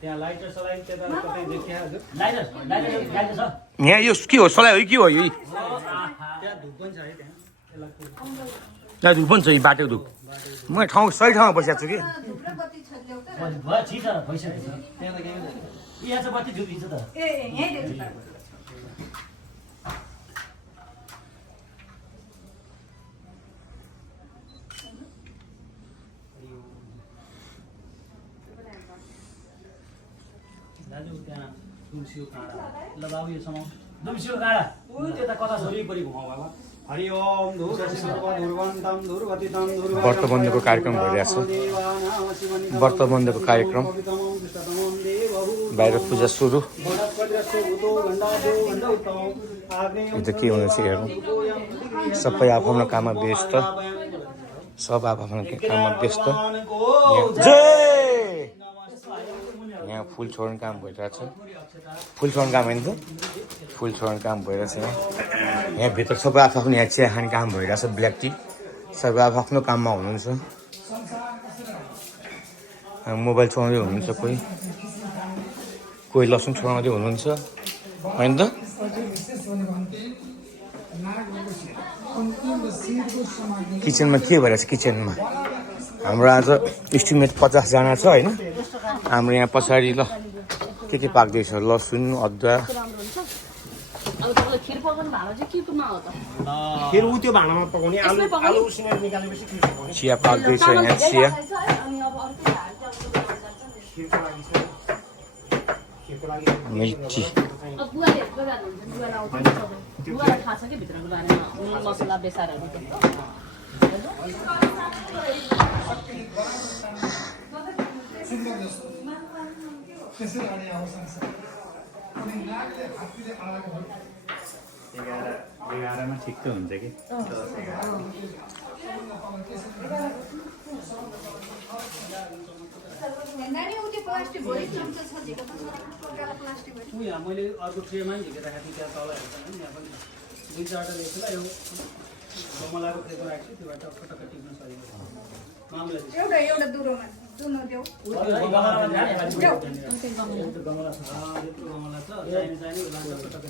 त्यहाँ lighter saline त्यता कतै देखिया हजुर लाइटर छ यहाँ यो के हो सलाई हो के हो यो त्यहाँ धुप पनि छ है त्यहाँ यहाँ धुप पनि छ यी बाटो धुप म ठाउँ सही ठाउँमा बसिरहेको छु कि भयो ठिक छ भइसकेको छ त्यहाँ त केही यहाँ चाहिँ बत्ती झुकिन्छ त दाजु त्यहाँ तुलसीको काँडा ल बाबु यो समाउ दुम्सीको काँडा ऊ त्यता कता छ वरिपरि घुमाउ बाबा हरि ओम धुर्वन्तं धुर्वतितं व्रत बन्धको कार्यक्रम भइरहेछ व्रत बन्धको कार्यक्रम बाहिर पूजा सुरु यो त के हुँदैछ हेर्नु सबै आफ्नो काममा व्यस्त सब आफ्नो काममा व्यस्त यहाँ फुल छोड्ने काम भइरहेछ फुल छोड्ने काम होइन त फुल छोड्ने काम भइरहेछ यहाँ भित्र सबै आफ्नो यहाँ चिया खाने काम भइरहेछ ब्ल्याक टी सबै आफ्नो काममा हुनुहुन्छ मोबाइल चलाउँदै हुनुहुन्छ कोही लसुन छोडाउँदै हुनुहुन्छ होइन त किचनमा के भइरहेछ किचनमा हाम्रो आज इस्टिमेट 50जना छ होइन हाम्रो यहाँ पछाडि ल के पाक्दैछ लसुन अदुवा फेरि उ त्यो भाँडामा पकाउने आलु उसिनेर निकालेपछि चिया पाक्दैछ यहाँ चिया मिर्ची एघारमा ठिक त हुन्छ कि यहाँ मैले अर्को ट्रेमा पनि झिकेर राखेको थिएँ त्यहाँ तल हेर्छ यहाँ पनि 2-4वटा रहेछ यो गमलाको ट्रेमा राखेको छु त्योबाट टक्क टिप्न सकेको मामला एउटा दुरोमा दुनो देऊ गमला छ यत्रो गमला छ चाहिने टक्क